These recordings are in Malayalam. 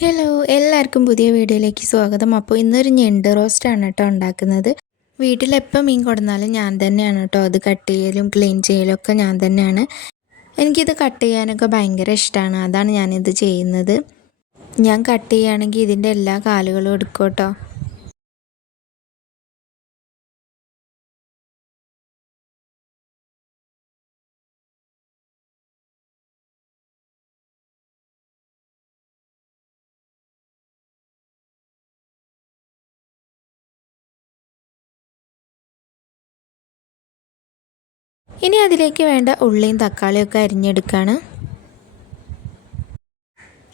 ഹലോ എല്ലാവർക്കും പുതിയ വീഡിയോയിലേക്ക് സ്വാഗതം. അപ്പോൾ ഇന്നൊരു ഞണ്ട് റോസ്റ്റാണ് കേട്ടോ ഉണ്ടാക്കുന്നത്. വീട്ടിലെപ്പോൾ മീൻ കൊടുന്നാലും ഞാൻ തന്നെയാണ് കേട്ടോ അത് കട്ട് ചെയ്യലും ക്ലീൻ ചെയ്യലും ഒക്കെ ഞാൻ തന്നെയാണ്. എനിക്കിത് കട്ട് ചെയ്യാനൊക്കെ ഭയങ്കര ഇഷ്ടമാണ്, അതാണ് ഞാനിത് ചെയ്യുന്നത്. ഞാൻ കട്ട് ചെയ്യുകയാണെങ്കിൽ ഇതിൻ്റെ എല്ലാ കാലുകളും എടുക്കും കേട്ടോ. ഇനി അതിലേക്ക് വേണ്ട ഉള്ളിയും തക്കാളിയൊക്കെ അരിഞ്ഞെടുക്കുകയാണ്.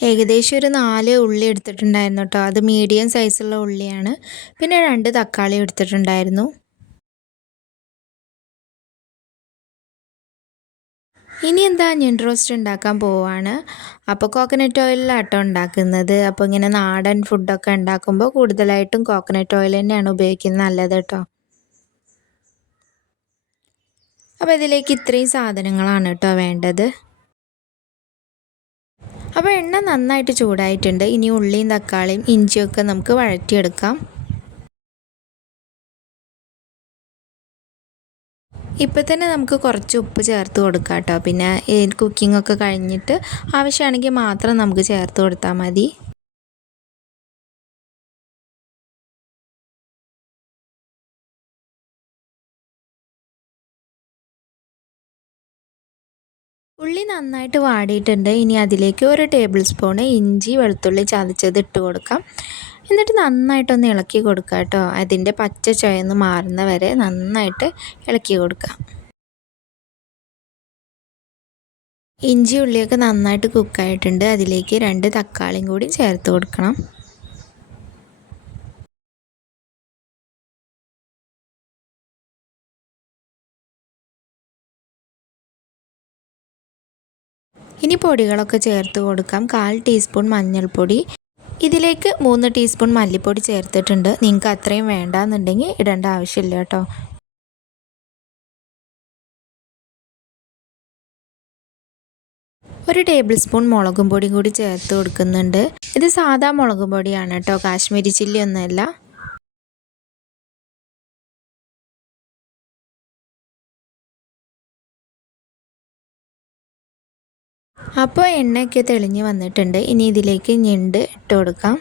ഏകദേശം ഒരു 4 ഉള്ളി എടുത്തിട്ടുണ്ടായിരുന്നു കേട്ടോ. അത് മീഡിയം സൈസുള്ള ഉള്ളിയാണ്. പിന്നെ 2 തക്കാളി എടുത്തിട്ടുണ്ടായിരുന്നു. ഇനി എന്താ ഞണ്ട് റോസ്റ്റ് ഉണ്ടാക്കാൻ പോവാണ്. അപ്പോൾ കോക്കനട്ട് ഓയിലിലാട്ടോ ഉണ്ടാക്കുന്നത്. അപ്പോൾ ഇങ്ങനെ നാടൻ ഫുഡൊക്കെ ഉണ്ടാക്കുമ്പോൾ കൂടുതലായിട്ടും കോക്കനട്ട് ഓയിൽ തന്നെയാണ് ഉപയോഗിക്കുന്നത് നല്ലത് കേട്ടോ. അപ്പോൾ ഇതിലേക്ക് ഇത്രയും സാധനങ്ങളാണ് കേട്ടോ വേണ്ടത്. അപ്പോൾ എണ്ണ നന്നായിട്ട് ചൂടായിട്ടുണ്ട്. ഇനി ഉള്ളിയും തക്കാളിയും ഇഞ്ചിയൊക്കെ നമുക്ക് വഴറ്റിയെടുക്കാം. ഇപ്പോൾ തന്നെ നമുക്ക് കുറച്ച് ഉപ്പ് ചേർത്ത് കൊടുക്കാം കേട്ടോ. പിന്നെ കുക്കിംഗ് ഒക്കെ കഴിഞ്ഞിട്ട് ആവശ്യമാണെങ്കിൽ മാത്രം നമുക്ക് ചേർത്ത് കൊടുത്താൽ മതി. ഉള്ളി നന്നായിട്ട് വാടിയിട്ടുണ്ട്. ഇനി അതിലേക്ക് 1 ടേബിൾ സ്പൂൺ ഇഞ്ചി വെളുത്തുള്ളി ചതച്ചത് ഇട്ട് കൊടുക്കാം. എന്നിട്ട് നന്നായിട്ടൊന്ന് ഇളക്കി കൊടുക്കുക കേട്ടോ. അതിൻ്റെ പച്ച ചുവന്ന് മാറുന്ന വരെ നന്നായിട്ട് ഇളക്കി കൊടുക്കാം. ഇഞ്ചി ഉള്ളിയൊക്കെ നന്നായിട്ട് കുക്കായിട്ടുണ്ട്. അതിലേക്ക് 2 തക്കാളിയും കൂടി ചേർത്ത് കൊടുക്കണം. ഇനി പൊടികളൊക്കെ ചേർത്ത് കൊടുക്കാം. 1/4 ടീസ്പൂൺ മഞ്ഞൾപ്പൊടി, ഇതിലേക്ക് 3 ടീസ്പൂൺ മല്ലിപ്പൊടി ചേർത്തിട്ടുണ്ട്. നിങ്ങൾക്ക് അത്രയും വേണ്ടാന്നുണ്ടെങ്കിൽ ഇടേണ്ട ആവശ്യമില്ല കേട്ടോ. 1 ടേബിൾ സ്പൂൺ മുളകും പൊടി കൂടി ചേർത്ത് കൊടുക്കുന്നുണ്ട്. ഇത് സാധാ മുളകും പൊടിയാണ് കേട്ടോ, കാശ്മീരി ചില്ലി ഒന്നുമല്ല. അപ്പോൾ എണ്ണയൊക്കെ തെളിഞ്ഞ് വന്നിട്ടുണ്ട്. ഇനി ഇതിലേക്ക് ഞണ്ട് ഇട്ട് കൊടുക്കാം.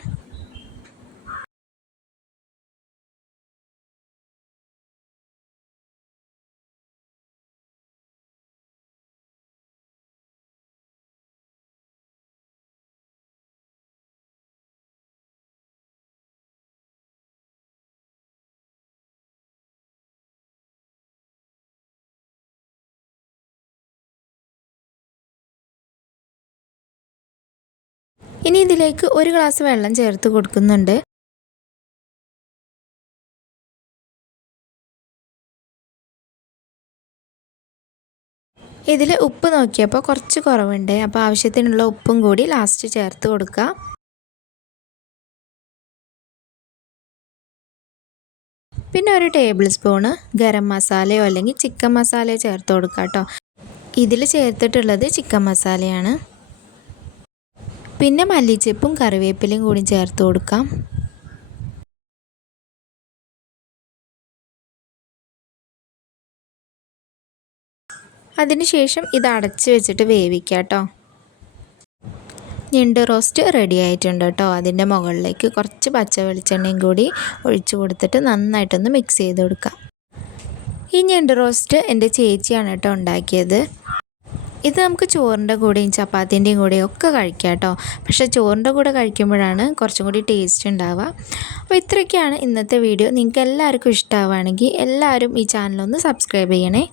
ഇനി ഇതിലേക്ക് 1 ഗ്ലാസ് വെള്ളം ചേർത്ത് കൊടുക്കുന്നുണ്ട്. ഇതിൽ ഉപ്പ് നോക്കിയപ്പോൾ കുറച്ച് കുറവുണ്ട്. അപ്പോൾ ആവശ്യത്തിനുള്ള ഉപ്പും കൂടി ലാസ്റ്റ് ചേർത്ത് കൊടുക്കുക. പിന്നെ 1 ടേബിൾ സ്പൂണ് ഗരം മസാലയോ അല്ലെങ്കിൽ ചിക്കൻ മസാലയോ ചേർത്ത് കൊടുക്കുക കേട്ടോ. ഇതിൽ ചേർത്തിട്ടുള്ളത് ചിക്കൻ മസാലയാണ്. പിന്നെ മല്ലിച്ചെപ്പും കറിവേപ്പിലയും കൂടി ചേർത്ത് കൊടുക്കാം. അതിനുശേഷം ഇത് അടച്ച് വെച്ചിട്ട് വേവിക്കാം കേട്ടോ. ഞണ്ട് റോസ്റ്റ് റെഡി ആയിട്ടുണ്ട് കേട്ടോ. അതിൻ്റെ മുകളിലേക്ക് കുറച്ച് പച്ച വെളിച്ചെണ്ണയും കൂടി ഒഴിച്ച് കൊടുത്തിട്ട് നന്നായിട്ടൊന്ന് മിക്സ് ചെയ്ത് കൊടുക്കാം. ഈ ഞണ്ട് റോസ്റ്റ് എൻ്റെ ചേച്ചിയാണ് കേട്ടോ ഉണ്ടാക്കിയത്. ഇത് നമുക്ക് ചോറിൻ്റെ കൂടെയും ചപ്പാത്തിൻ്റെയും കൂടെയും ഒക്കെ കഴിക്കാം കേട്ടോ. പക്ഷേ ചോറിൻ്റെ കൂടെ കഴിക്കുമ്പോഴാണ് കുറച്ചും കൂടി ടേസ്റ്റ് ഉണ്ടാവുക. അപ്പോൾ ഇത്രയൊക്കെയാണ് ഇന്നത്തെ വീഡിയോ. നിങ്ങൾക്ക് എല്ലാവർക്കും ഇഷ്ടമാവുകയാണെങ്കിൽ എല്ലാവരും ഈ ചാനലൊന്ന് സബ്സ്ക്രൈബ് ചെയ്യണേ.